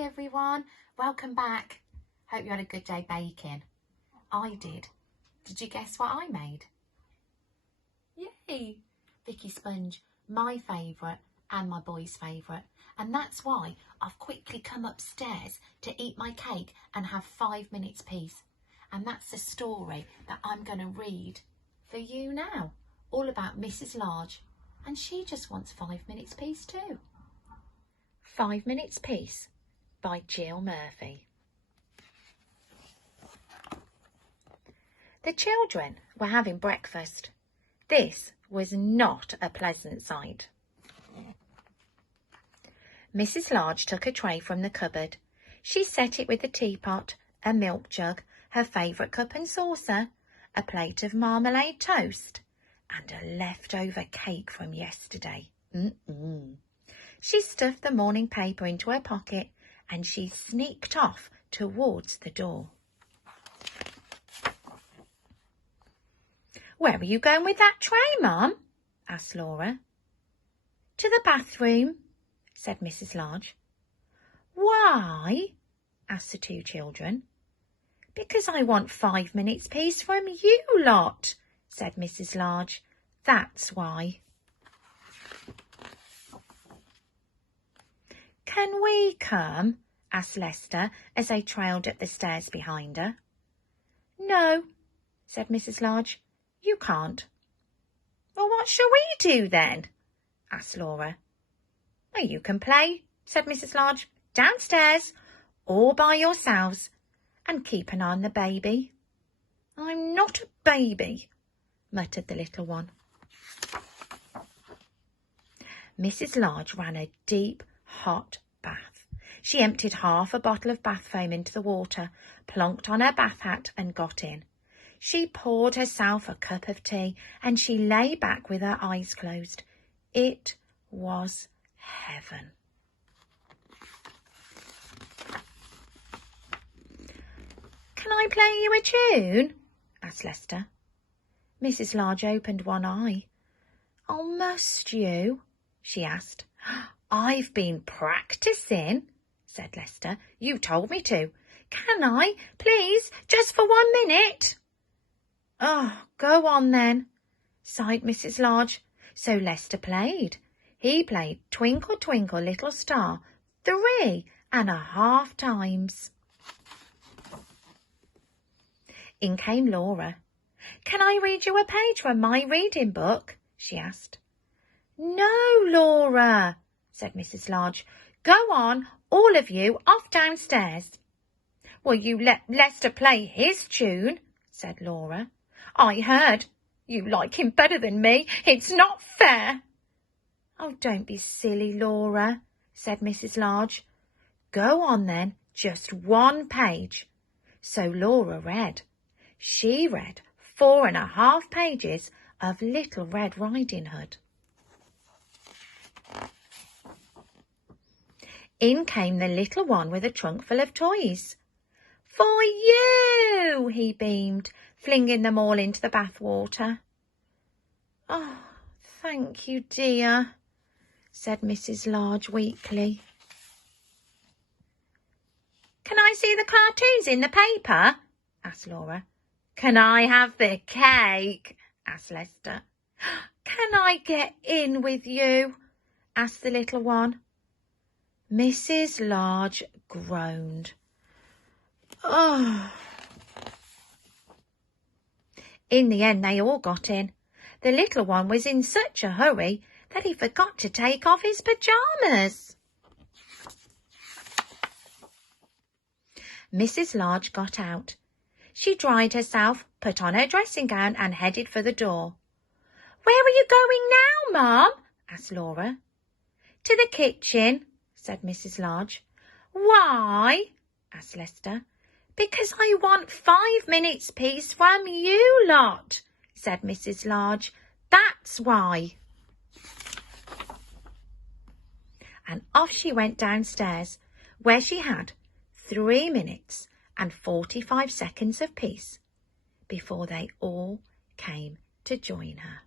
Hi everyone, welcome back. Hope you had a good day baking. I did. Did you guess what I made? Yay! Vicky sponge, my favourite and my boy's favourite. And that's why I've quickly come upstairs to eat my cake and have 5 minutes peace. And that's the story that I'm going to read for you now. All about Mrs. Large. And she just wants 5 minutes peace too. 5 Minutes Peace by Jill Murphy. The children were having breakfast. This was not a pleasant sight. Mrs. Large took a tray from the cupboard. She set it with a teapot, a milk jug, her favourite cup and saucer, a plate of marmalade toast, and a leftover cake from yesterday. She stuffed the morning paper into her pocket and she sneaked off towards the door. "Where are you going with that tray, Mum?" asked Laura. "To the bathroom," said Mrs. Large. "Why?" asked the two children. "Because I want 5 minutes peace from you lot," said Mrs. Large. "That's why." "Can we come?" asked Lester as they trailed up the stairs behind her. "No," said Mrs. Large, "you can't." "Well, what shall we do then?" asked Laura. "Well, you can play," said Mrs. Large, "downstairs, all by yourselves, and keep an eye on the baby." "I'm not a baby," muttered the little one. Mrs. Large ran a deep, hot bath. She emptied half a bottle of bath foam into the water, plonked on her bath hat and got in. She poured herself a cup of tea and she lay back with her eyes closed. It was heaven. "Can I play you a tune?" asked Lester. Mrs. Large opened one eye. "Oh, must you?" she asked. "I've been practising," said Lester. "You told me to. Can I, please, just for 1 minute?" "Oh, go on then," sighed Mrs. Large. So Lester played. He played Twinkle, Twinkle, Little Star 3.5 times. In came Laura. "Can I read you a page from my reading book?" she asked. "No, Laura," said Mrs. Large. "Go on, all of you, off downstairs." "Well, you let Lester play his tune," said Laura. "I heard. You like him better than me. It's not fair." "Oh, don't be silly, Laura," said Mrs. Large. "Go on then, just 1 page." So Laura read. She read 4.5 pages of Little Red Riding Hood. In came the little one with a trunk full of toys. "For you," he beamed, flinging them all into the bath water. "Oh, thank you, dear," said Mrs. Large weakly. "Can I see the cartoons in the paper?" asked Laura. "Can I have the cake?" asked Lester. "Can I get in with you?" asked the little one. Mrs. Large groaned. "Oh." In the end, they all got in. The little one was in such a hurry that he forgot to take off his pyjamas. Mrs. Large got out. She dried herself, put on her dressing gown and headed for the door. "Where are you going now, Mum?" asked Laura. "To the kitchen," said Mrs. Large. "Why?" asked Lester. "Because I want 5 minutes peace from you lot," said Mrs. Large. "That's why." And off she went downstairs, where she had 3 minutes and 45 seconds of peace before they all came to join her.